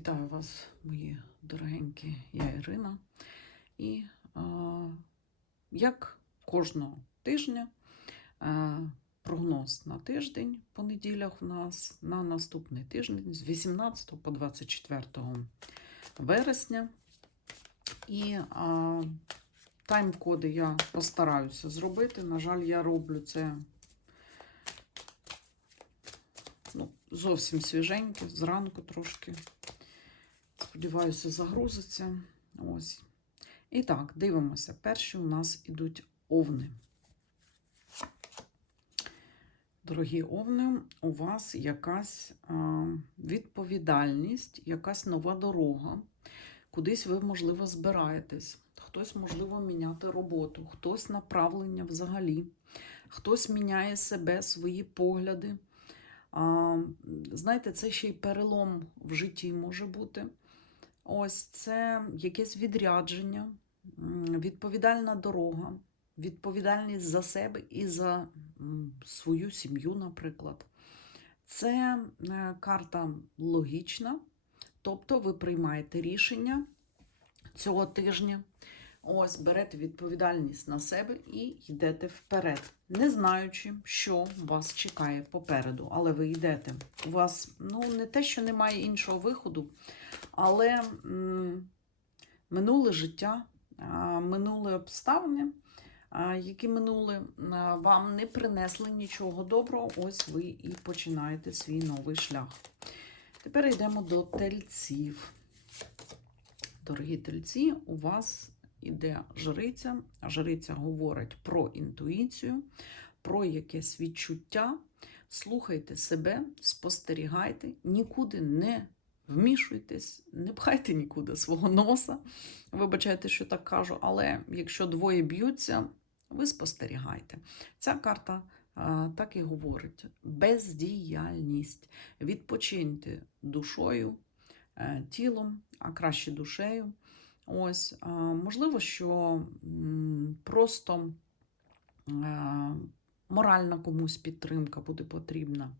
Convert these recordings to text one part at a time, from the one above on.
Вітаю вас, мої дорогенькі, я Ірина. І а, як кожного тижня а, прогноз на тиждень по неділях в нас на наступний тиждень з 18 по 24 вересня. І а, тайм-коди я постараюся зробити. На жаль, я роблю це ну, зовсім свіженьке, зранку трошки. Сподіваюся, загрузиться. Ось. І так, дивимося. Перші у нас ідуть овни. Дорогі овни, у вас якась відповідальність, якась нова дорога. Кудись ви, можливо, збираєтесь. Хтось, можливо, міняти роботу, хтось направлення взагалі, хтось міняє себе, свої погляди. Знаєте, це ще й перелом в житті може бути. Ось це якесь відрядження, відповідальна дорога, відповідальність за себе і за свою сім'ю, наприклад. Це е, карта логічна, тобто ви приймаєте рішення цього тижня. Ось берете відповідальність на себе і йдете вперед, не знаючи, що вас чекає попереду. Але ви йдете. У вас ну, не те, що немає іншого виходу, але м, минуле життя, а, минуле обставини, а, які минули, а, вам не принесли нічого доброго. Ось ви і починаєте свій новий шлях. Тепер йдемо до тельців. Дорогі тельці, у вас іде жриця. Жриця говорить про інтуїцію, про якесь відчуття. Слухайте себе, спостерігайте, нікуди не вмішуйтесь, не пхайте нікуди свого носа. Вибачайте, що так кажу, але якщо двоє б'ються, ви спостерігайте. Ця карта а, так і говорить: бездіяльність. Відпочиньте душою, е, тілом, а краще душею. Ось, можливо, що просто е, моральна комусь підтримка буде потрібна.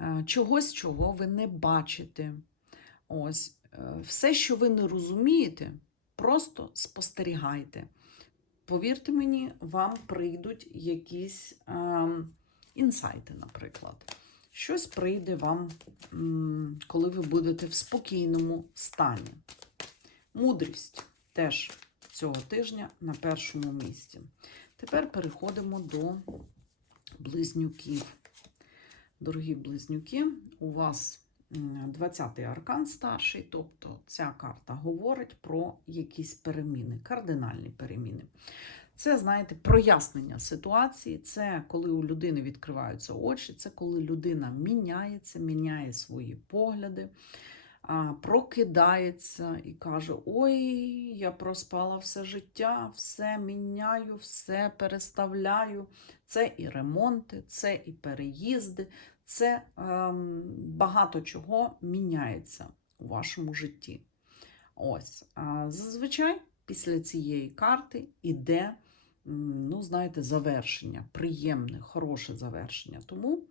Е, Чогось, чого ви не бачите. Ось, е, все, що ви не розумієте, просто спостерігайте. Повірте мені, вам прийдуть якісь інсайти, наприклад. Щось прийде вам, коли ви будете в спокійному стані. Мудрість теж цього тижня на першому місці. Тепер переходимо до близнюків. Дорогі близнюки, у вас 20-й аркан старший, тобто ця карта говорить про якісь переміни, кардинальні переміни. Це, знаєте, прояснення ситуації, це коли у людини відкриваються очі, це коли людина міняється, міняє свої погляди, прокидається і каже: Ой, я проспала все життя, все міняю, все переставляю. Це і ремонти, це і переїзди, це ем, багато чого міняється у вашому житті. Ось, зазвичай після цієї карти іде, ну, знаєте, завершення, приємне, хороше завершення. Тому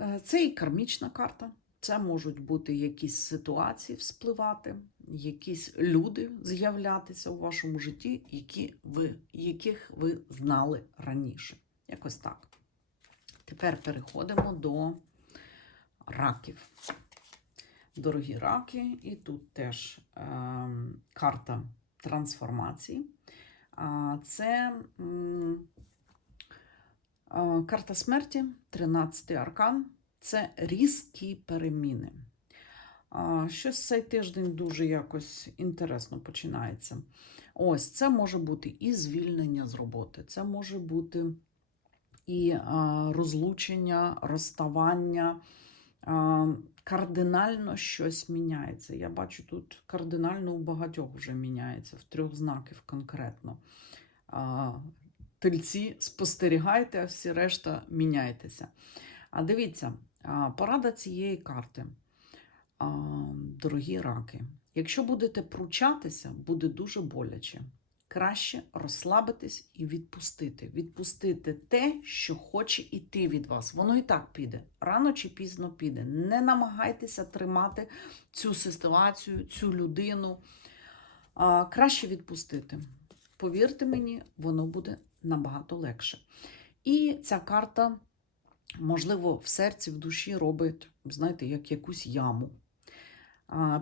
е, це і кармічна карта. Це можуть бути якісь ситуації вспливати, якісь люди з'являтися у вашому житті, які ви, яких ви знали раніше. Якось так. Тепер переходимо до раків. Дорогі раки, і тут теж е, карта трансформації. Це е, карта смерті, 13-й аркан. Це різкі переміни. Щось цей тиждень дуже якось інтересно починається. Ось це може бути і звільнення з роботи, це може бути і розлучення, розставання. Кардинально щось міняється. Я бачу, тут кардинально у багатьох вже міняється, в трьох знаків конкретно. Тельці спостерігайте, а всі решта міняйтеся. А дивіться, порада цієї карти. Дорогі раки, якщо будете пручатися, буде дуже боляче. краще розслабитись і відпустити. Відпустити те, що хоче іти від вас. Воно і так піде. Рано чи пізно піде. Не намагайтеся тримати цю ситуацію, цю людину. Краще відпустити. Повірте мені, воно буде набагато легше. І ця карта, можливо, в серці, в душі робить, знаєте, як якусь яму.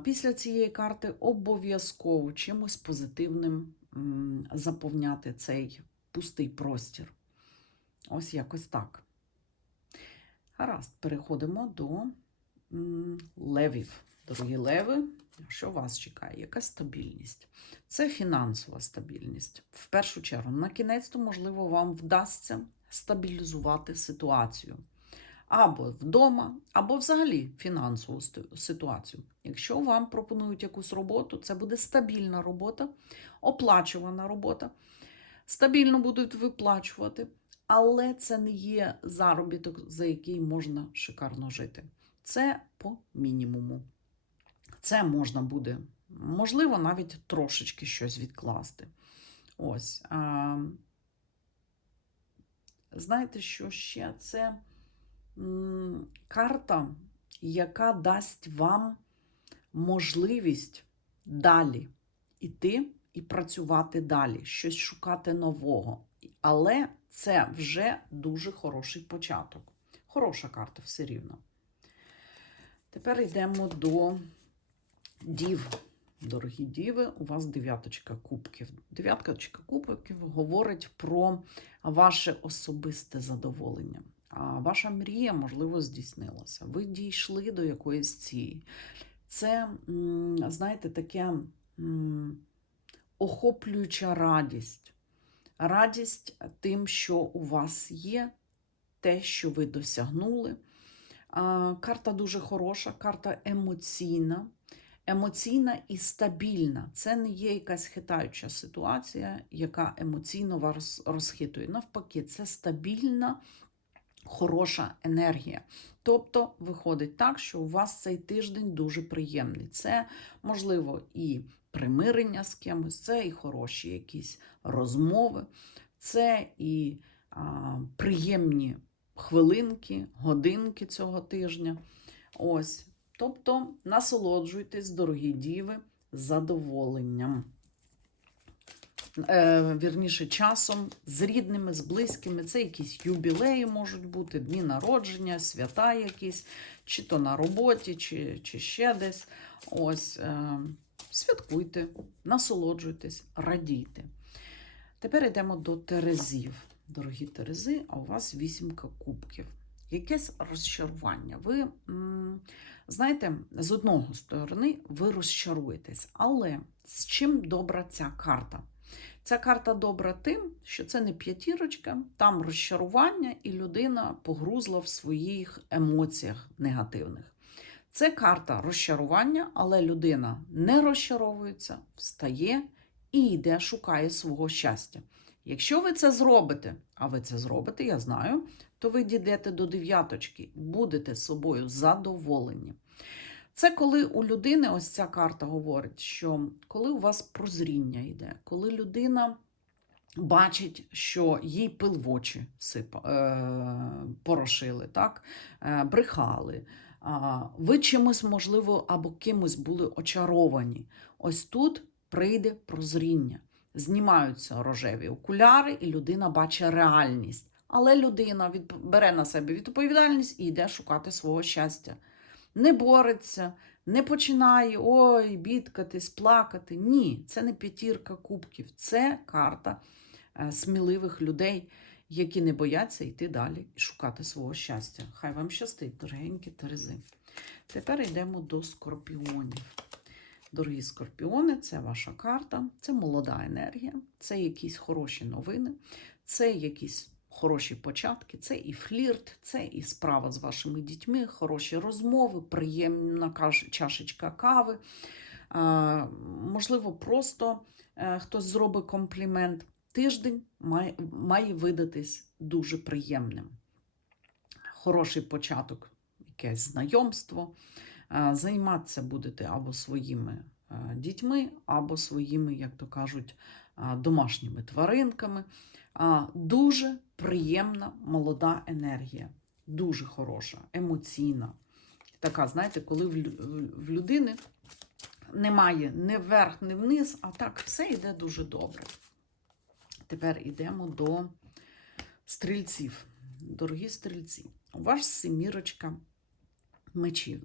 Після цієї карти обов'язково чимось позитивним заповняти цей пустий простір. Ось якось так. Гаразд, переходимо до левів. Дорогі леви, що вас чекає? Яка стабільність? Це фінансова стабільність. В першу чергу, на кінець, можливо, вам вдасться стабілізувати ситуацію. Або вдома, або взагалі фінансову ситуацію. Якщо вам пропонують якусь роботу, це буде стабільна робота, оплачувана робота. Стабільно будуть виплачувати, але це не є заробіток, за який можна шикарно жити. Це по мінімуму. Це можна буде, можливо, навіть трошечки щось відкласти. Ось. Знаєте, що ще? Це карта, яка дасть вам можливість далі іти і працювати далі, щось шукати нового. Але це вже дуже хороший початок. Хороша карта все рівно. Тепер йдемо до дів. Дорогі діви, у вас дев'яточка кубків. Дев'яточка кубків говорить про ваше особисте задоволення. А ваша мрія, можливо, здійснилася. Ви дійшли до якоїсь цілі. Це, знаєте, таке охоплююча радість. Радість тим, що у вас є, те, що ви досягнули. Карта дуже хороша, карта емоційна. Емоційна і стабільна. Це не є якась хитаюча ситуація, яка емоційно вас розхитує. Навпаки, це стабільна, хороша енергія. Тобто, виходить так, що у вас цей тиждень дуже приємний. Це, можливо, і примирення з кимось, це і хороші якісь розмови, це і а, приємні хвилинки, годинки цього тижня. Ось. Тобто насолоджуйтесь, дорогі діви, задоволенням. Е, вірніше, часом з рідними, з близькими. Це якісь юбілеї можуть бути, дні народження, свята якісь, чи то на роботі, чи, чи ще десь. Ось, е, святкуйте, насолоджуйтесь, радійте. Тепер йдемо до Терезів. Дорогі Терези, а у вас вісімка кубків. Якесь розчарування. Ви, м, знаєте, з одного сторони ви розчаруєтесь, але з чим добра ця карта? Ця карта добра тим, що це не п'ятірочка, там розчарування, і людина погрузла в своїх емоціях негативних. Це карта розчарування, але людина не розчаровується, встає і йде, шукає свого щастя. Якщо ви це зробите, а ви це зробите, я знаю, то ви дійдете до дев'яточки, будете собою задоволені. Це коли у людини ось ця карта говорить, що коли у вас прозріння йде, коли людина бачить, що їй пил в очі сипа, е, порошили, так? Е, брехали, а, ви чимось, можливо, або кимось були очаровані. Ось тут прийде прозріння. Знімаються рожеві окуляри, і людина бачить реальність. Але людина бере на себе відповідальність і йде шукати свого щастя. Не бореться, не починає ой, бідкатись, плакати. Ні, це не п'ятірка кубків, це карта е, сміливих людей, які не бояться йти далі і шукати свого щастя. Хай вам щастить, дорогенькі Терези. Тепер йдемо до скорпіонів. Дорогі скорпіони, це ваша карта, це молода енергія, це якісь хороші новини, це якісь хороші початки, це і флірт, це і справа з вашими дітьми, хороші розмови, приємна чашечка кави. Можливо, просто е, хтось зробить комплімент. Тиждень має, має видатись дуже приємним. Хороший початок, якесь знайомство. Займатися будете або своїми е, дітьми, або своїми, як то кажуть, домашніми тваринками. Дуже приємна молода енергія, дуже хороша, емоційна. Така, знаєте, коли в людини немає ні вверх, ні вниз, а так все йде дуже добре. Тепер йдемо до стрільців. Дорогі стрільці, у вас семірочка мечів.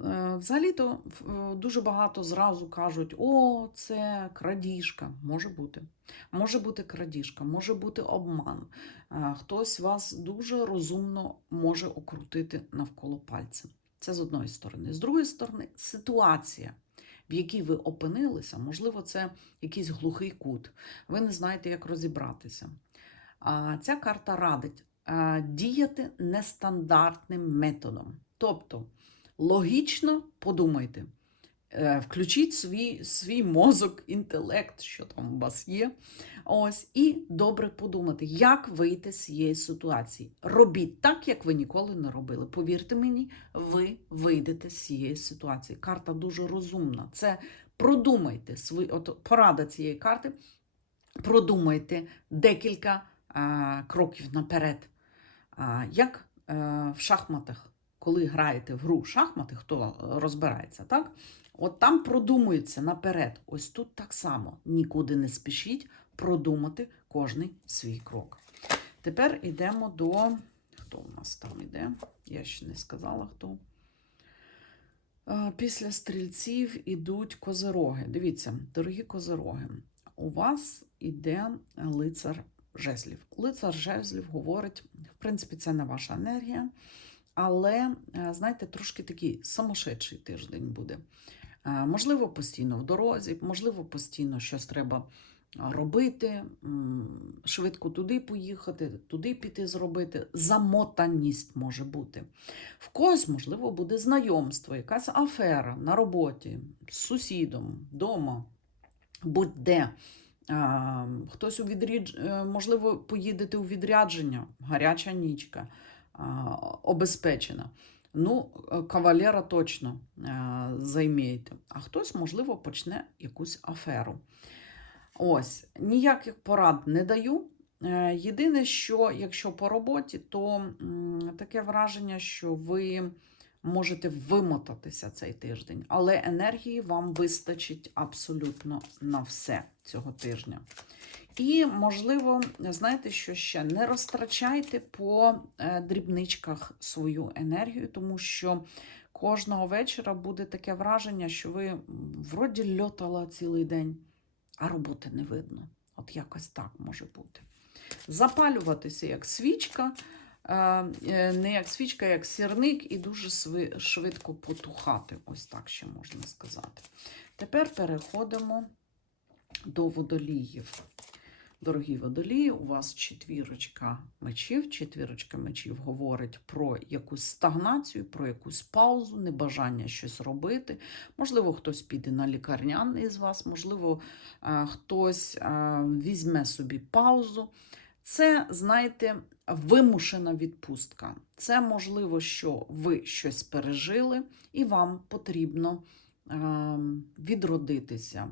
Е, Взагалі-то е, дуже багато зразу кажуть: о, це крадіжка. Може бути. Може бути крадіжка, може бути обман. Е, Хтось вас дуже розумно може окрутити навколо пальця. Це з одної сторони. З другої сторони, ситуація, в якій ви опинилися, можливо, це якийсь глухий кут. Ви не знаєте, як розібратися. Ця карта радить діяти нестандартним методом. Тобто, логічно подумайте, е, включіть свій, свій мозок, інтелект, що там у вас є. Ось, і добре подумати, як вийти з цієї ситуації. Робіть так, як ви ніколи не робили. Повірте мені, ви вийдете з цієї ситуації. Карта дуже розумна. Це продумайте свої, от порада цієї карти. Продумайте декілька е, кроків наперед. А, як е, в шахматах, коли граєте в гру шахмати, хто розбирається, так? От там продумується наперед. Ось тут так само. Нікуди не спішіть продумати кожний свій крок. Тепер йдемо до. Хто у нас там йде? Я ще не сказала хто. Е, Після стрільців ідуть козироги. Дивіться, дорогі козироги, у вас іде лицар жезлів. Лицар жезлів говорить, в принципі, це не ваша енергія, але, е, знаєте, трошки такий самошедший тиждень буде. Е, Можливо, постійно в дорозі, можливо, постійно щось треба робити, швидко туди поїхати, туди піти зробити. Замотаність може бути. В когось, можливо, буде знайомство, якась афера на роботі, з сусідом, вдома, будь-де. Хтось у відрідж... е, можливо, поїдете у відрядження, гаряча нічка, обезпечена. Ну, е, кавалера точно е, займієте. А хтось, можливо, почне якусь аферу. Ось, ніяких порад не даю. Е, Єдине, що якщо по роботі, то таке враження, що ви можете вимотатися цей тиждень, але енергії вам вистачить абсолютно на все цього тижня. І, можливо, знаєте, що ще не розтрачайте по е, дрібничках свою енергію, тому що кожного вечора буде таке враження, що ви вроді льотала цілий день, а роботи не видно. От якось так може бути. Запалюватися як свічка, е, е, не як свічка, як сірник, і дуже швидко потухати. Ось так ще можна сказати. Тепер переходимо до водоліїв. Дорогі водолії, у вас четвірочка мечів. Четвірочка мечів говорить про якусь стагнацію, про якусь паузу, небажання щось робити. Можливо, хтось піде на лікарняний з вас, можливо, е, хтось е, візьме собі паузу. Це, знаєте, вимушена відпустка. Це можливо, що ви щось пережили, і вам потрібно е, відродитися,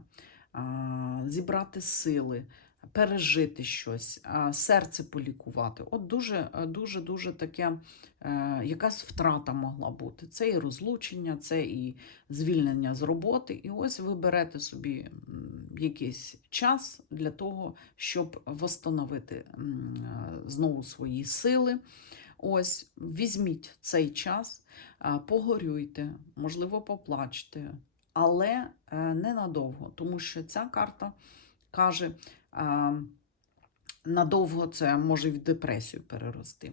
е, зібрати сили, пережити щось, серце полікувати. От дуже, е, дуже, дуже таке, е, якась втрата могла бути. Це і розлучення, це і звільнення з роботи. І ось ви берете собі якийсь час для того, щоб восстановити е, знову свої сили. Ось, візьміть цей час, погорюйте, можливо, поплачте, але ненадовго, тому що ця карта каже, надовго це може в депресію перерости.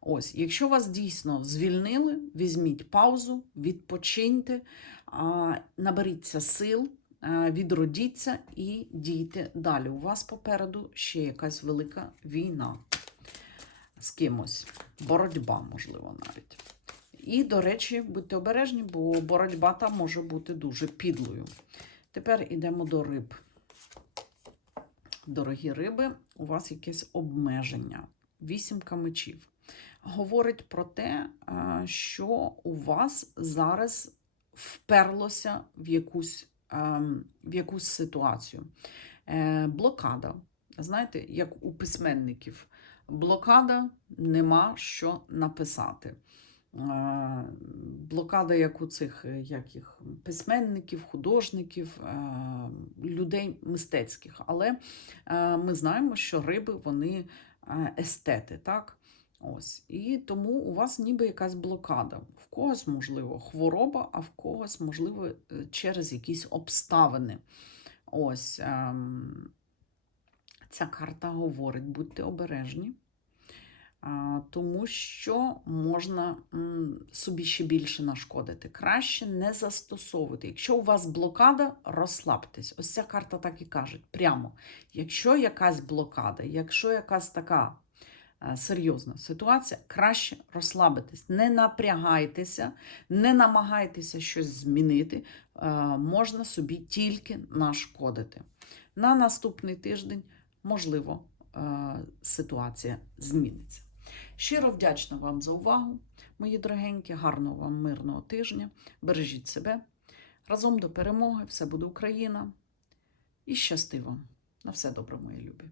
Ось, якщо вас дійсно звільнили, візьміть паузу, відпочиньте, наберіться сил, відродіться і дійте далі. У вас попереду ще якась велика війна з кимось, боротьба, можливо, навіть. І, до речі, будьте обережні, бо боротьба там може бути дуже підлою. Тепер йдемо до риб. Дорогі риби, у вас якесь обмеження. Вісімка мечів. Говорить про те, що у вас зараз вперлося в якусь в якусь ситуацію. Е, блокада. Знаєте, як у письменників. Блокада нема що написати. Блокада, як у цих е, як їх, письменників, художників, е, людей мистецьких. Але е, ми знаємо, що риби вони естети, так? Ось. І тому у вас ніби якась блокада. В когось, можливо, хвороба, а в когось, можливо, через якісь обставини. Ось. ем, Ця карта говорить, будьте обережні, тому що можна собі ще більше нашкодити. Краще не застосовувати. Якщо у вас блокада, розслабтесь. Ось ця карта так і каже прямо. Якщо якась блокада, якщо якась така е, серйозна ситуація, краще розслабитись. Не напрягайтеся, не намагайтеся щось змінити. Е, Можна собі тільки нашкодити. На наступний тиждень, можливо, е, ситуація зміниться. Щиро вдячна вам за увагу, мої дорогенькі, гарного вам мирного тижня. Бережіть себе. Разом до перемоги, все буде Україна. І щасти вам. На все добре, мої любі.